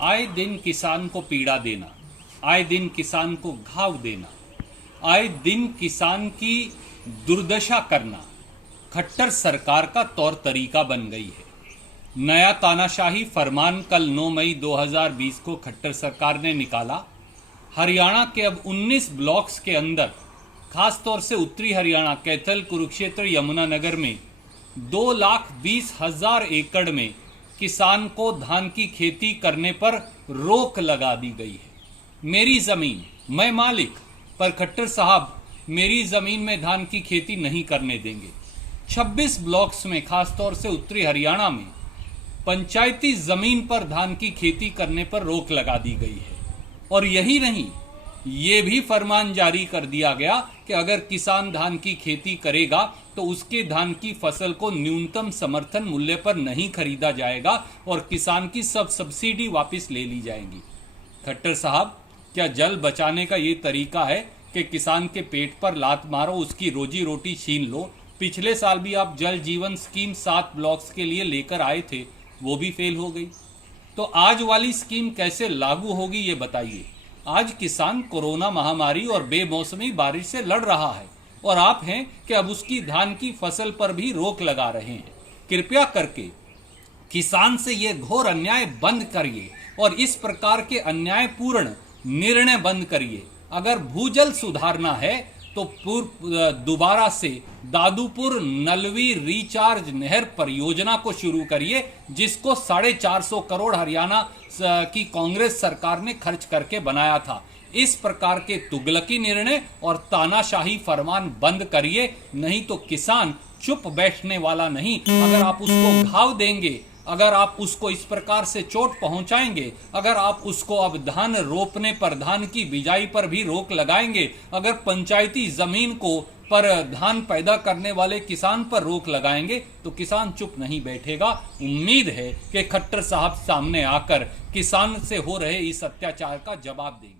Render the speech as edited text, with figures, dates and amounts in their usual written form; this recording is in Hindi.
आए दिन किसान को पीड़ा देना, आए दिन किसान को घाव देना, आए दिन किसान की दुर्दशा करना खट्टर सरकार का तौर तरीका बन गई है। नया तानाशाही फरमान कल 9 मई 2020 को खट्टर सरकार ने निकाला। हरियाणा के अब 19 ब्लॉक्स के अंदर, खासतौर से उत्तरी हरियाणा, कैथल, कुरुक्षेत्र, यमुनानगर में 2,20,000 एकड़ में किसान को धान की खेती करने पर रोक लगा दी गई है। मेरी जमीन, मैं मालिक, पर खट्टर साहब मेरी जमीन में धान की खेती नहीं करने देंगे। 26 ब्लॉक्स में, खासतौर से उत्तरी हरियाणा में, पंचायती जमीन पर धान की खेती करने पर रोक लगा दी गई है। और यही नहीं, ये भी फरमान जारी कर दिया गया कि अगर किसान धान की खेती करेगा तो उसके धान की फसल को न्यूनतम समर्थन मूल्य पर नहीं खरीदा जाएगा और किसान की सब सब्सिडी वापस ले ली जाएगी। खट्टर साहब, क्या जल बचाने का ये तरीका है कि किसान के पेट पर लात मारो, उसकी रोजी रोटी छीन लो? पिछले साल भी आप जल जीवन स्कीम 7 ब्लॉक्स के लिए लेकर आए थे, वो भी फेल हो गई। तो आज वाली स्कीम कैसे लागू होगी ये बताइए। आज किसान कोरोना महामारी और बेमौसमी बारिश से लड़ रहा है और आप हैं कि अब उसकी धान की फसल पर भी रोक लगा रहे हैं। कृपया करके किसान से ये घोर अन्याय बंद करिए और इस प्रकार के अन्यायपूर्ण निर्णय बंद करिए। अगर भूजल सुधारना है तो दोबारा से दादूपुर नलवी रिचार्ज नहर परियोजना को शुरू करिए, जिसको 450 करोड़ हरियाणा की कांग्रेस सरकार ने खर्च करके बनाया था। इस प्रकार के तुगलकी निर्णय और तानाशाही फरमान बंद करिए, नहीं तो किसान चुप बैठने वाला नहीं। अगर आप उसको घाव देंगे, अगर आप उसको इस प्रकार से चोट पहुंचाएंगे, अगर आप उसको अब धान रोपने पर, धान की बिजाई पर भी रोक लगाएंगे, अगर पंचायती जमीन को पर धान पैदा करने वाले किसान पर रोक लगाएंगे, तो किसान चुप नहीं बैठेगा। उम्मीद है कि खट्टर साहब सामने आकर किसान से हो रहे इस अत्याचार का जवाब देंगे।